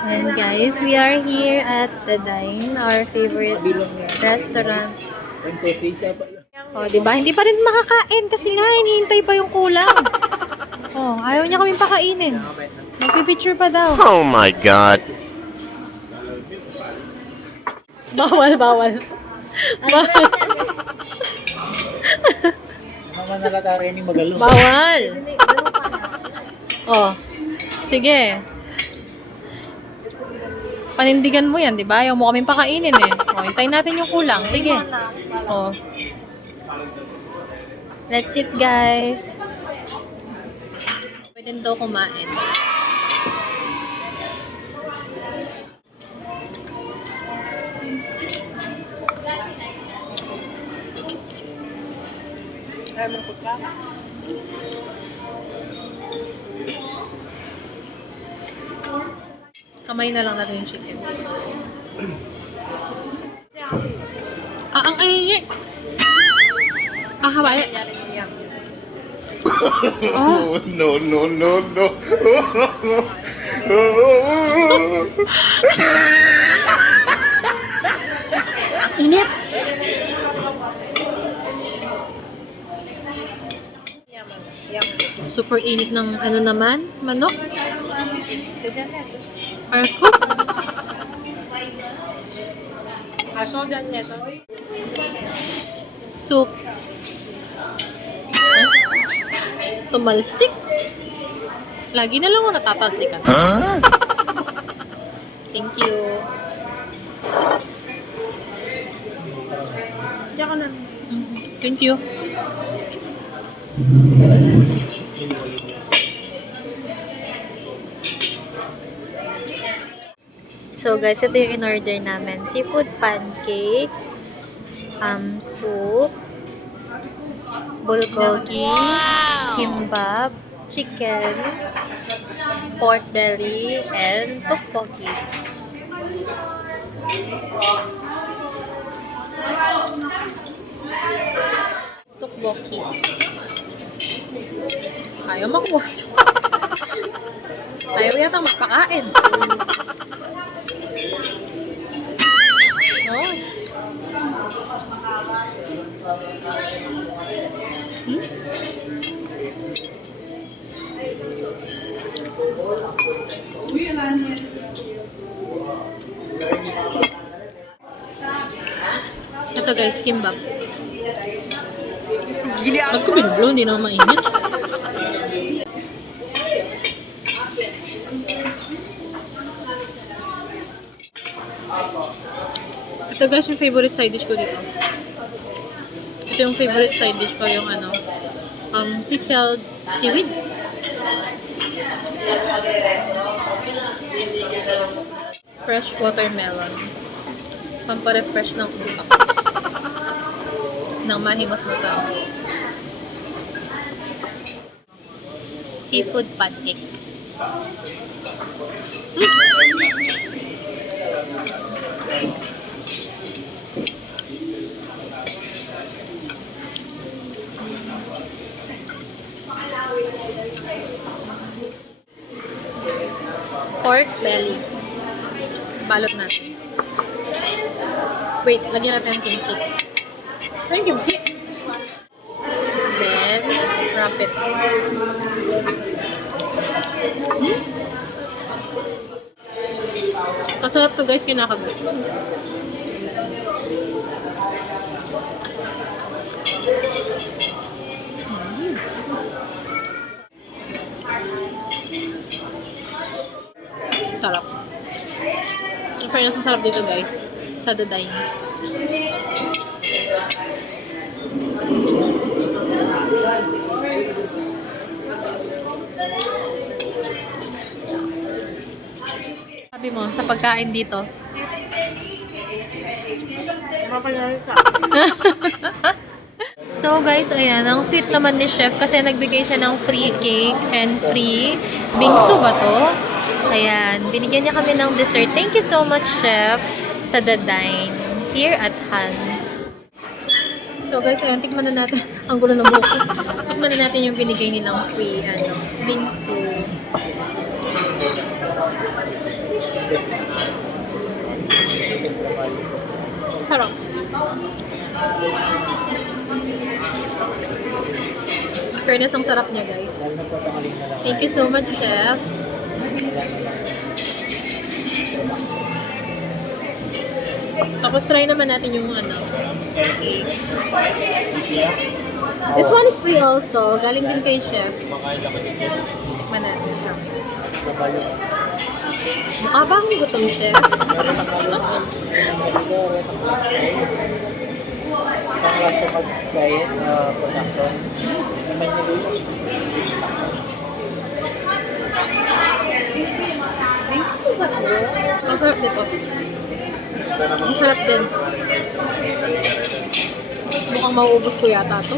And guys, we are here at the Dine, our favorite restaurant. Oh, di ba? Hindi pa rin makakain kasi nga hinihintay pa yung kulang. Oh, ayaw niya kaming pakainin. Magpipicture pa daw. Oh my God. Bawal, bawal. Bawal. Bawal. Oh, sige. Panindigan mo yan, di ba? Ayaw mo kaming pakainin eh. Oh, hintayin natin yung kulang. Sige. Oh. Let's eat, guys. Pwede daw kumain. Kamay na lang natin yung chicken. Ang ayik! Hawaya. Oh. No, no, no, no. Init! Super init ng ano naman? Manok? Arko? Soup. Tumalsik. Lagi na lang ako natatalsikan. Huh? Thank you. Thank you. So guys, ito yung in-order namin. Seafood pancake, soup, bulgogi, kimbap, chicken, pork belly, and tteokbokki. Tteokbokki. Ayaw makuha. Ayaw yata magpakain. Oh. Ito guys, kimbap. Ba't ko binublo? Hindi naman mainit. Ito guys, yung favorite side dish ko dito. Ito yung favorite side dish ko, yung ano, pickled seaweed. Fresh watermelon. Pampa-refresh ng utak. Nang mahimas masama. Seafood pancake. Pork belly. Balot natin. Wait, lagyan natin ng kimchi. Yung kimchi. Then, wrap it. Masarap to guys, kinakagat. Sarap. In fairness, masarap dito guys. Sa The Dine. Sabi mo, sa pagkain dito. So guys, ayan, ang sweet naman ni Chef kasi nagbigay siya ng free cake and free bingsu ba to? Ayan, binigyan niya kami ng dessert. Thank you so much, Chef, sa The Dine here at Han. So guys, ayan, tikman na natin. Ang gulo ng buhok. Tikman na natin yung binigay nilang free bingsu. fairness, ang sarap niya, guys. Thank you so much, Chef. Tapos try naman natin yung ano, cake. This one is free also. Galing din kay Chef. Tikman natin. Mukha ba akong gutom, Chef? Isang klase mag-diet production. Naman nyo rin. Ang sarap nito. Ang sarap din. Mukhang mauubos ko yata to.